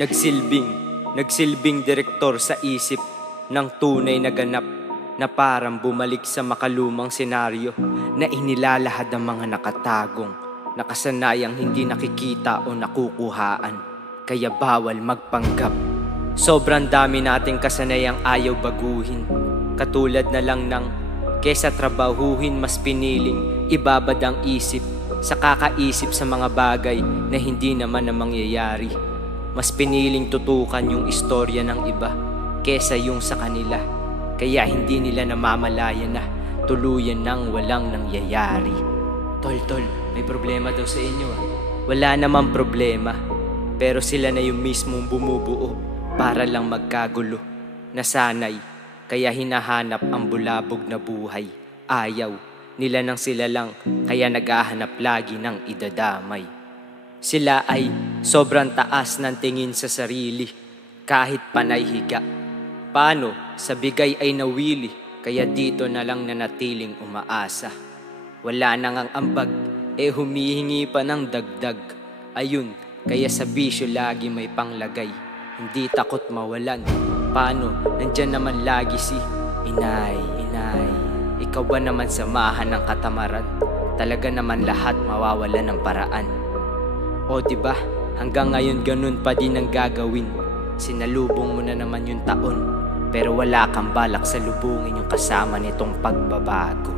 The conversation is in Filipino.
Nagsilbing direktor sa isip ng tunay na ganap na parang bumalik sa makalumang senaryo na inilalahad ng mga nakatagong, nakasanayang hindi nakikita o nakukuhaan, kaya bawal magpanggap. Sobrang dami nating kasanayang ayaw baguhin, katulad na lang ng kesa trabahuhin mas piniling ibabad ang isip sa kakaisip sa mga bagay na hindi naman na mangyayari. Mas piniling tutukan yung istorya ng iba kesa yung sa kanila, kaya hindi nila namamalayan na tuluyan nang walang nangyayari. Tol, may problema daw sa inyo ah. Wala namang problema, pero sila na yung mismong bumubuo para lang magkagulo. Nasanay, kaya hinahanap ang bulabog na buhay. Ayaw nila nang sila lang, kaya naghahanap lagi ng idadamay. Sila ay sobrang taas ng tingin sa sarili, kahit panay higa. Paano sa bigay ay nawili, kaya dito na lang nanatiling umaasa. Wala nang ang ambag, humihingi pa ng dagdag. Ayun, kaya sa bisyo lagi may panglagay. Hindi takot mawalan. Paano, nandyan naman lagi si Inay. Ikaw ba naman samahan ng katamaran? Talaga naman lahat mawawalan ng paraan. O diba, hanggang ngayon ganun pa din ang gagawin. Sinalubong mo na naman yung taon, pero wala kang balak sa lubungin yung kasama nitong pagbabago.